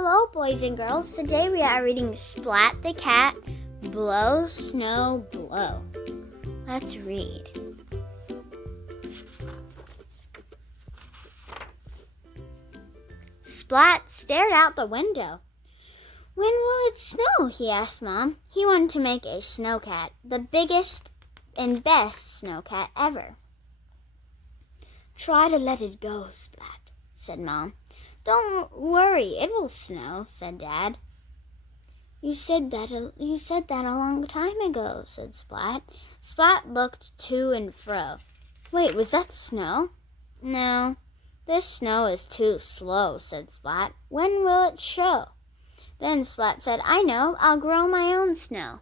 Hello, boys and girls. Today we are reading Splat the Cat, Blow, Snow, Blow. Let's read. Splat stared out the window. When will it snow? He asked Mom. He wanted to make a snow cat, the biggest and best snow cat ever. Try to let it go, Splat, said Mom. Don't worry, it will snow, said Dad. You said that a long time ago, said Splat. Splat looked to and fro. Wait, was that snow? No, this snow is too slow, said Splat. When will it show? Then Splat said, I know, I'll grow my own snow.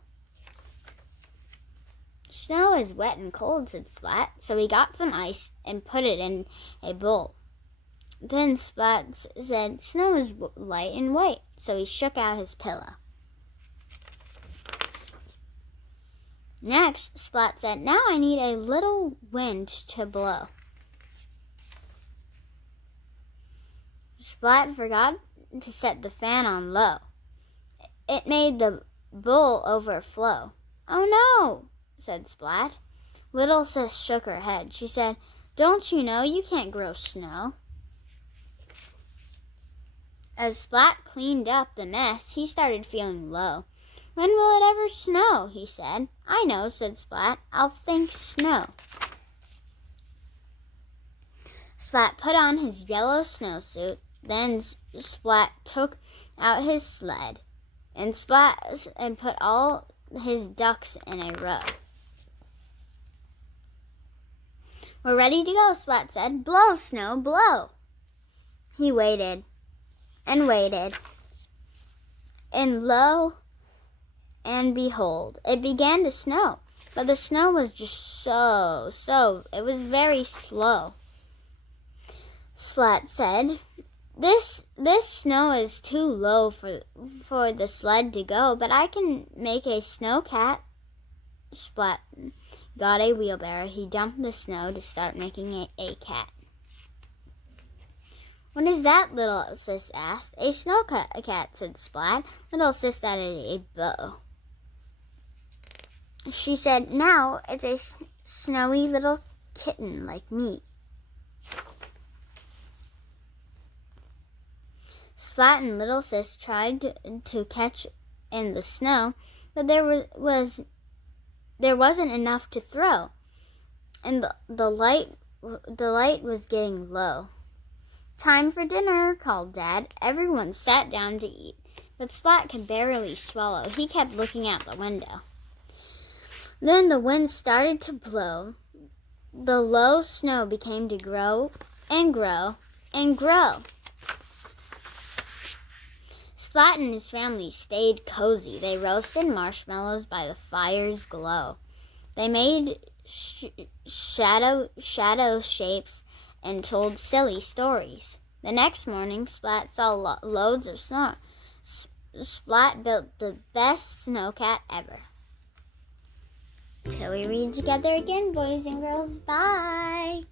Snow is wet and cold, said Splat, so he got some ice and put it in a bowl. Then Splat said, snow is light and white, so he shook out his pillow. Next, Splat said, now I need a little wind to blow. Splat forgot to set the fan on low. It made the bowl overflow. Oh no, said Splat. Little Sis shook her head. She said, don't you know you can't grow snow? As Splat cleaned up the mess, he started feeling low. When will it ever snow? He said. I know, said Splat. I'll think snow. Splat put on his yellow snowsuit. Then Splat took out his sled and put all his ducks in a row. We're ready to go, Splat said. Blow, snow, blow. He waited and waited, and lo and behold, it began to snow. But the snow was just it was very slow. Splat said, This snow is too low for the sled to go, but I can make a snow cat. Splat got a wheelbarrow. He dumped the snow to start making a cat. What is that? Little Sis asked. A snow cat, said Splat. Little Sis added a bow. She said, now it's a snowy little kitten like me. Splat and Little Sis tried to catch in the snow, but there wasn't enough to throw, and the light was getting low. Time for dinner, called Dad. Everyone sat down to eat, but Splat could barely swallow. He kept looking out the window. Then the wind started to blow. The low snow began to grow and grow and grow. Splat and his family stayed cozy. They roasted marshmallows by the fire's glow. They made shadow shapes and told silly stories. The next morning, Splat saw loads of snow. Splat built the best snow cat ever. Till we read together again, boys and girls. Bye!